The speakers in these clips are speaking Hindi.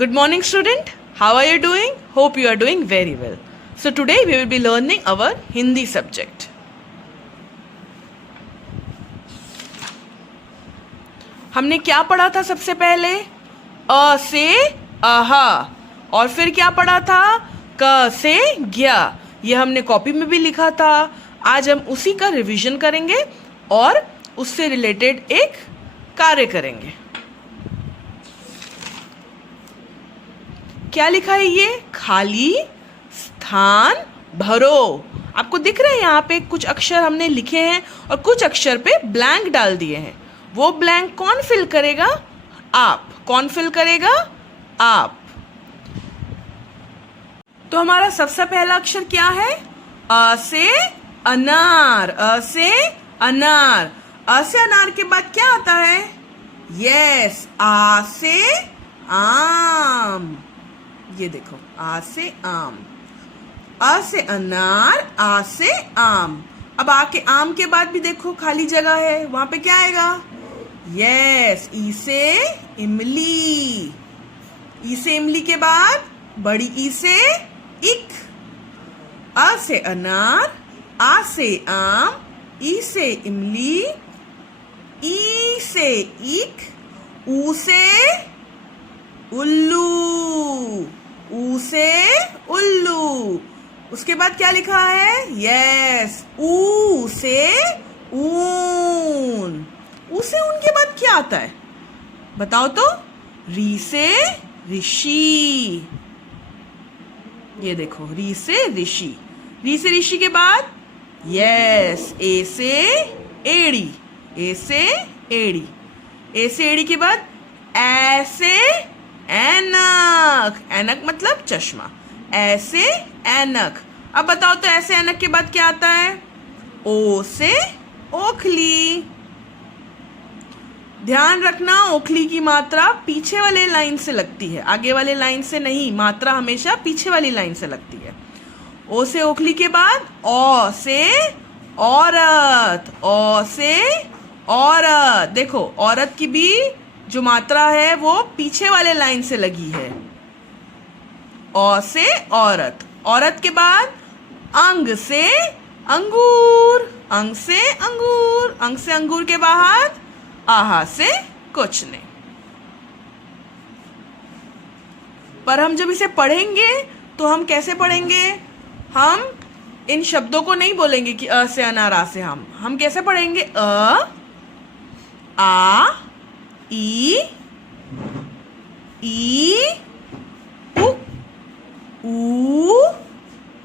Good morning, student. How are you doing? Hope you are doing very well. So today we will be learning our Hindi subject. हमने क्या पढ़ा था सबसे पहले? अ से आहा, और फिर क्या पढ़ा था? क से ज्ञा. ये हमने कॉपी में भी लिखा था. आज हम उसी का रिवीजन करेंगे और उससे रिलेटेड एक कार्य करेंगे. क्या लिखा है ये? खाली स्थान भरो. आपको दिख रहा है यहाँ पे कुछ अक्षर हमने लिखे हैं और कुछ अक्षर पे ब्लैंक डाल दिए हैं. वो ब्लैंक कौन फिल करेगा? आप. कौन फिल करेगा? आप. तो हमारा सबसे पहला अक्षर क्या है? अ से अनार. अ से अनार. अ से अनार के बाद क्या आता है? यस, आ से आम. ये देखो, आ से आम. अ से अनार, आ से आम. अब आके आम के बाद भी देखो खाली जगह है, वहां पे क्या आएगा? यस, ई से इमली. ई से इमली के बाद बड़ी ई से इक. अ से अनार, आ से आम, ई से इमली, ई से इक, ऊ से उल्लू. ऊ से उल्लू. उसके बाद क्या लिखा है? यस, ऊ से ऊन. ऊ से ऊन के बाद क्या आता है? बताओ तो. री से ऋषि. ये देखो, री से ऋषि. री से ऋषि के बाद यस, ए से एड़ी. ए से एड़ी. ए से एड़ी के बाद ए से ऐनक. ऐनक मतलब चश्मा. ऐसे ऐनक. अब बताओ तो ऐसे ऐनक के बाद क्या आता है? ओ से ओखली. ध्यान रखना, ओखली की मात्रा पीछे वाले लाइन से लगती है, आगे वाले लाइन से नहीं. मात्रा हमेशा पीछे वाली लाइन से लगती है. ओ से ओखली के बाद औ से औरत. औ से औरत. देखो, औरत की भी जो मात्रा है वो पीछे वाले लाइन से लगी है. औ से औरत. औरत के बाद अंग से अंगूर. अंग से अंगूर. अंग से अंगूर के बाद आहा से कुछ नहीं. पर हम जब इसे पढ़ेंगे तो हम कैसे पढ़ेंगे? हम इन शब्दों को नहीं बोलेंगे कि अ से अनार, आ से हम कैसे पढ़ेंगे? अ, आ, ई, उ, ऊ,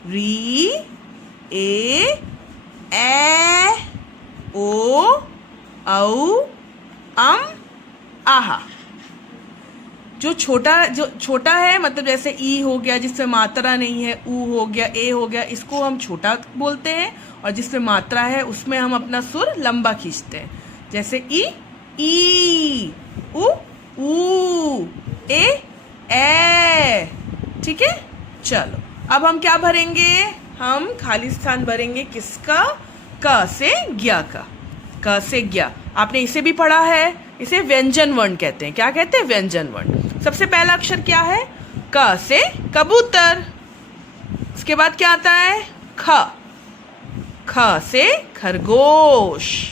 री, ए, ओ, औ, आहा. जो छोटा है, मतलब जैसे ई हो गया जिसमें मात्रा नहीं है, ऊ हो गया, ए हो गया, इसको हम छोटा बोलते हैं. और जिसमें मात्रा है उसमें हम अपना सुर लंबा खींचते हैं. जैसे ई, ऊ, ए. ठीक है. चलो, अब हम क्या भरेंगे? हम खाली स्थान भरेंगे. किसका? क से ज्ञा का. क से ज्ञा. आपने इसे भी पढ़ा है. इसे व्यंजन वर्ण कहते हैं. क्या कहते हैं? व्यंजन वर्ण. सबसे पहला अक्षर क्या है? क से कबूतर. उसके बाद क्या आता है? ख. ख से खरगोश.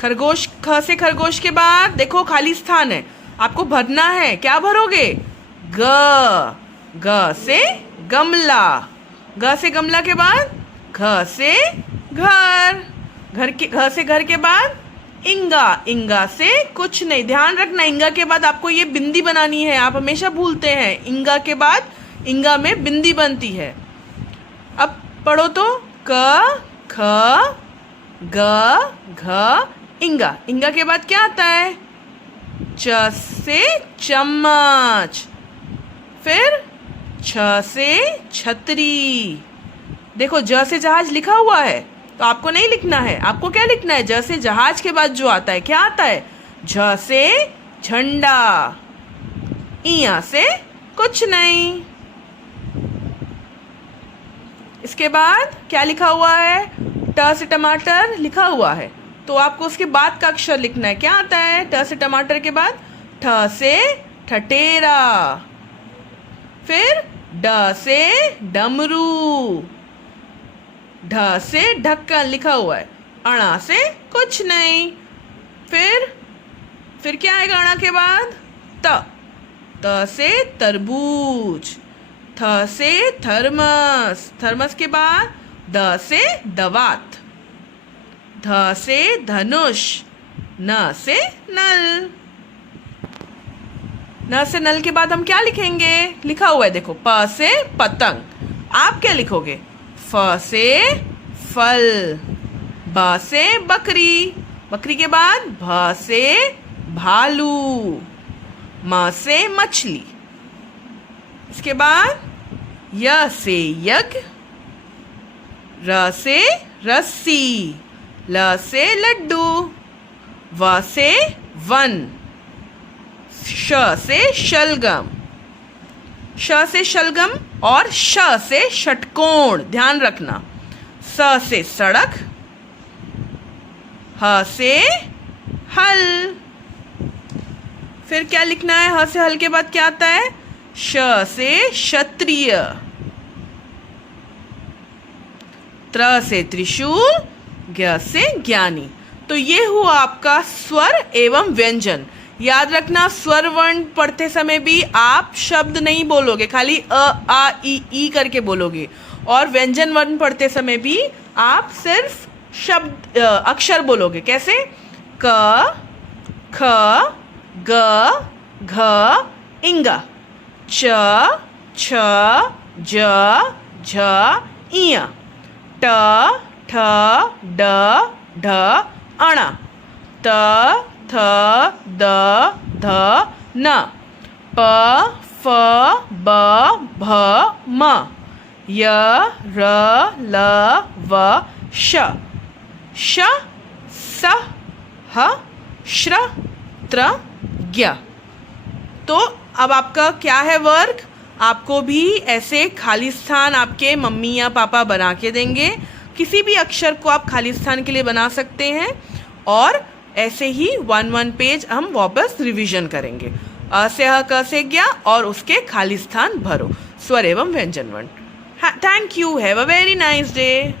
खरगोश. ख से खरगोश के बाद देखो खाली स्थान है, आपको भरना है. क्या भरोगे? ग. ग से गमला. ग से गमला के बाद घ से घर. घ से घर के बाद इंगा. इंगा से कुछ नहीं. ध्यान रखना, इंगा के बाद आपको ये बिंदी बनानी है. आप हमेशा भूलते हैं. इंगा के बाद इंगा में बिंदी बनती है. अब पढ़ो तो. क, ख, ग, घ, इंगा. इंगा के बाद क्या आता है? च से चम्मच. फिर छ से छतरी. देखो, ज से जहाज लिखा हुआ है तो आपको नहीं लिखना है. आपको क्या लिखना है? ज से जहाज के बाद जो आता है क्या आता है? झ से झंडा. इया से कुछ नहीं. इसके बाद क्या लिखा हुआ है? ट से टमाटर लिखा हुआ है, तो आपको उसके बाद का अक्षर लिखना है. क्या आता है ट से टमाटर के बाद? ठ से ठठेरा। फिर ड से डमरू, ढ से ढक्कन लिखा हुआ है, अणा से कुछ नहीं। फिर क्या आएगा अणा के बाद? त से तरबूज, थ से थर्मस, थर्मस के बाद द से दवात, ध से धनुष, न से नल। न से नल के बाद हम क्या लिखेंगे? लिखा हुआ है देखो, प से पतंग। आप क्या लिखोगे? फ से फल, ब से बकरी, बकरी के बाद भ से भालू, म से मछली। इसके बाद य से यज्ञ, र से रस्सी, ल से लड्डू, व से वन, श से शलगम, श से शलगम और श से षटकोण, ध्यान रखना। स से सड़क, ह से हल। फिर क्या लिखना है? ह से हल के बाद क्या आता है? श से क्षत्रिय, त्र से त्रिशूल, ज्ञ से ज्ञानी। तो ये हुआ आपका स्वर एवं व्यंजन। याद रखना, स्वर वर्ण पढ़ते समय भी आप शब्द नहीं बोलोगे, खाली अ आ ई करके बोलोगे। और व्यंजन वर्ण पढ़ते समय भी आप सिर्फ शब्द अक्षर बोलोगे। कैसे? क, ख, ग, घ, इंगा, च, छ, ज, झ, इय, ट, ठ, ड, ढ, अणा, त, थ, द, ध, न, प, फ, ब, भ, म, य, र, ल, व, श, श, स, ह, श्र, त्र, ज्ञ। तो अब आपका क्या है वर्क? आपको भी ऐसे खाली स्थान आपके मम्मी या पापा बना के देंगे। किसी भी अक्षर को आप खाली स्थान के लिए बना सकते हैं और ऐसे ही 1 पेज हम वापस रिवीजन करेंगे। अ से ह, क से ज्ञ और उसके खाली स्थान भरो, स्वर एवं व्यंजन वर्ण। Thank you, have a very nice day.